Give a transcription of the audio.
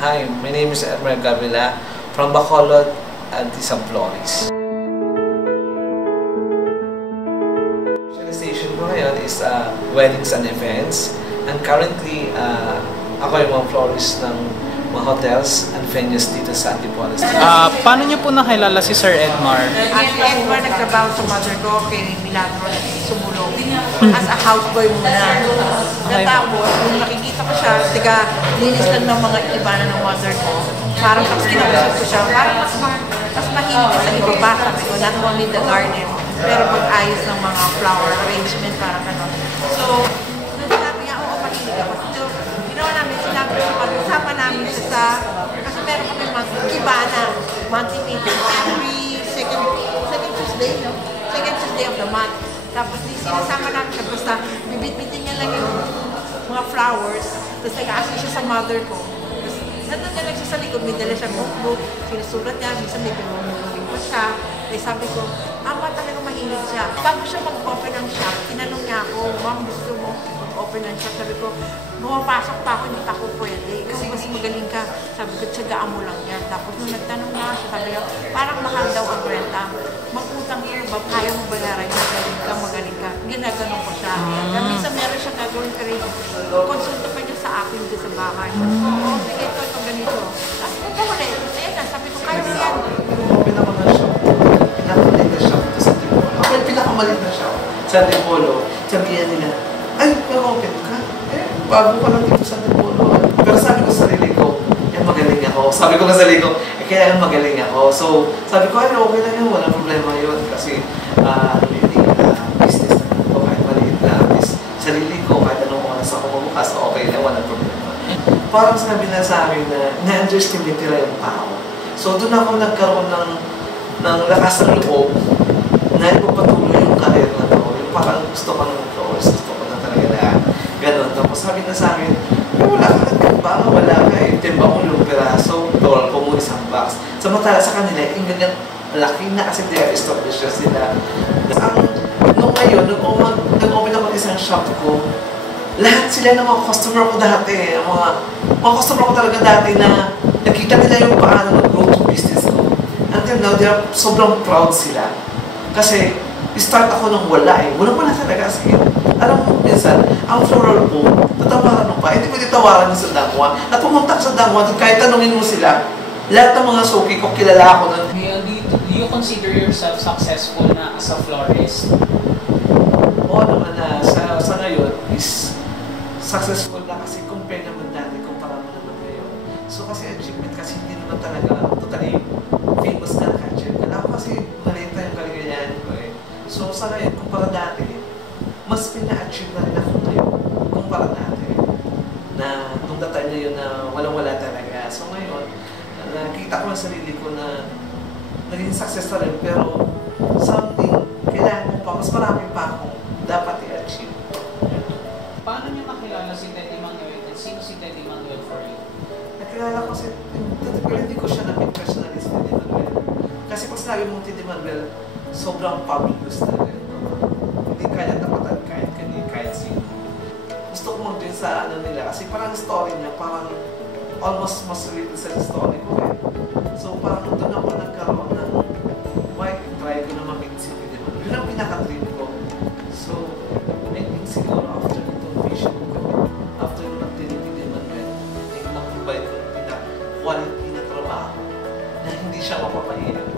Hi, my name is Elmer Gavila from Bacolod at Isang Flores. Specialization ko ngayon is weddings and events. And currently, ako yung mga florist ng mga hotels and venues dito sa Antipolis. Paano niyo po nakilala si Sir Edmar? Si Edmar nagtrabaho sa mother ko kay Milagro sumulong as a houseboy muna. Natapos, nung nakikita ko siya, linis lang ng mga ibana ng mother ko. Parang tapos kinausap ko siya, parang mas mahilig sa iba pa. Sabi ko, not only the garden, pero pag-ayos ng mga flower arrangement, parang gano'n. So, sabi niya, oo, mahilig ako. So, ginawa namin, sinabi ko siya, pag-usapan namin siya sa, kasi meron kami ibana, monthly meeting, every second Tuesday, no? Second Tuesday of the month. Tapos sinasama namin siya, basta bibit-bitin niya lang yung mga flowers, tapos nag-aasya siya sa mother ko. Tapos nandun na lang siya sa likod, may dala siya notebook, sinusulat niya, minsan may pinulungin pa siya. Kaya sabi ko, ama talaga mahilig siya. Bago siya mag-open ng shop, tinanong niya ako, ma'am gusto mo open ng shop? Sabi ko, bumapasok pa ako, hindi pa ako pwede. Kasi mas magaling ka. Sabi ko, tsagaan mo lang yan. Tapos nung nagtanong na siya, sabi niya, parang mahal daw ang renta. Mag-utang here ba? Kaya mo bayaran niya? Magaling ka. Ginaganon ko siya. Kaya minsan meron siya gagawin ka rin. Konsulta pa niya sa akin dito sa bahay. Oo, sige, ito ganito. Tapos ito ulit. Ayan na, sabi ko, kaya mo yan. Open ako ng shop. Pinakamalit na shop ito sa Antipolo. Ako yung pinakamalit na shop sa Antipolo. Sabihan nila, ay, mag-open ka? Eh, bago ka lang dito sa Antipolo. Pero sabi ko sa sarili ko, magaling ako. Sabi ko sa sarili ko, kailangan magaling ako. So, sabi ko, ay, okay lang yun. Walang problema yun. Kasi, business na ito, kahit maliit na. At least, sarili ko, kahit anong oras ako mabukas, okay lang, walang problema. Parang sabi na sa akin na na-underestimate nila yung tao. So, doon ako nagkaroon ng lakas ng loob na ipapatuloy yung career na to. Yung parang gusto ko ng flowers, gusto ko na talaga na gano'n. Tapos sabi na sa akin, wala ka ba? Wala ka eh. Timba mo yung peraso, doll ko mo isang box. Samantala sa kanila, yung ganyan laki na kasi they are established sila. Nung ngayon, nag-open ako isang shop ko, lahat sila ng mga customer ko dati, mga customer ko talaga dati na nakita nila yung paano mag-grow to business ko. Until now, sobrang proud sila. Kasi, start ako nung wala eh. Wala talaga kasi alam mo, minsan, ang floral po, tatawaran mo pa, hindi mo titawaran sa dangwa. At pumunta sa dangwa, kahit tanungin mo sila, lahat ng mga suki ko, kilala ako nun. Do you consider yourself successful na as a florist? Oo naman na, sa ngayon is successful na kasi compare naman dati, kumpara mo naman ngayon. So kasi achievement kasi hindi naman talaga totally famous na naka-achieve. Ako kasi maliit na yung kaligayahan ko eh. So sa ngayon, kumpara dati, mas pina-achieve na rin ako ngayon kumpara dati. Na nung datay na yun na walang-wala talaga. So ngayon, nakita ko ang sarili ko na naging success na rin, pero something, kailangan mo pa, mas marami pa akong dapat i-achieve. Paano niyo nakilala si Teddy Manuel? And sino si Teddy Manuel for you? Nakilala ko si pero hindi ko siya na-meet personally si Teddy Manuel. Kasi pag sinabi mong Teddy Manuel, sobrang public talaga. Hindi kaya tapatan kahit sino. Gusto ko mag-join sa nila kasi parang story niya, parang almost mas related sa story ko eh. So parang doon ako nagkaroon ng why try ko na ma-meet si Teddy Manuel. Yun ang pinaka-dream ko. So, I think siguro after itong vision ko, after nung nag-dream ni Teddy Manuel, I think na-provide ko ng pinaka-quality na trabaho na hindi siya mapapahirap.